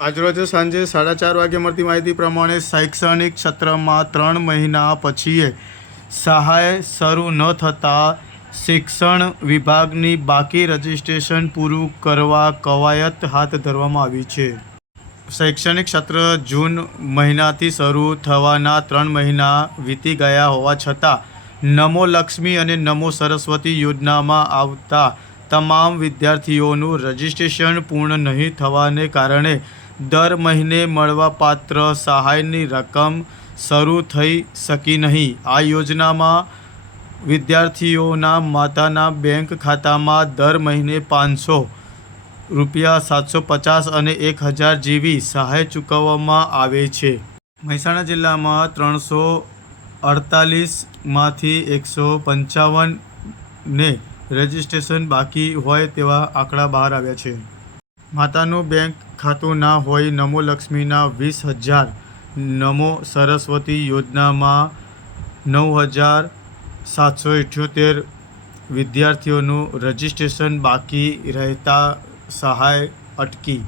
આજરોજ સાંજે સાડા ચાર વાગે મળતી માહિતી પ્રમાણે શૈક્ષણિક સત્રમાં ત્રણ મહિના પછીએ સહાય શરૂ ન થતાં શિક્ષણ વિભાગની બાકી રજિસ્ટ્રેશન પૂરું કરવા કવાયત હાથ ધરવામાં આવી છે. શૈક્ષણિક સત્ર જૂન મહિનાથી શરૂ થવાના ત્રણ મહિના વીતી ગયા હોવા છતાં નમો લક્ષ્મી અને નમો સરસ્વતી યોજનામાં આવતા તમામ વિદ્યાર્થીઓનું રજિસ્ટ્રેશન પૂર્ણ નહીં થવાને કારણે દર મહિને મળવાપાત્ર સહાયની રકમ શરૂ થઈ શકી નહીં. આ યોજનામાં વિદ્યાર્થીઓના માતાના બેંક ખાતામાં દર મહિને પાંચસો રૂપિયા સાતસો પચાસ અને એક હજાર જેવી સહાય ચૂકવવામાં આવે છે. મહેસાણા જિલ્લામાં ત્રણસો અડતાલીસમાંથી એકસો પંચાવનને રજિસ્ટ્રેશન બાકી હોય તેવા આંકડા બહાર આવ્યા છે. માતાનું બેંક ખાતું ના હોય નમો લક્ષ્મીના વીસ હજાર, નમો સરસ્વતી યોજનામાં નવ હજાર સાતસો ઇઠ્યોતેર વિદ્યાર્થીઓનું રજિસ્ટ્રેશન બાકી રહેતા સહાય અટકી.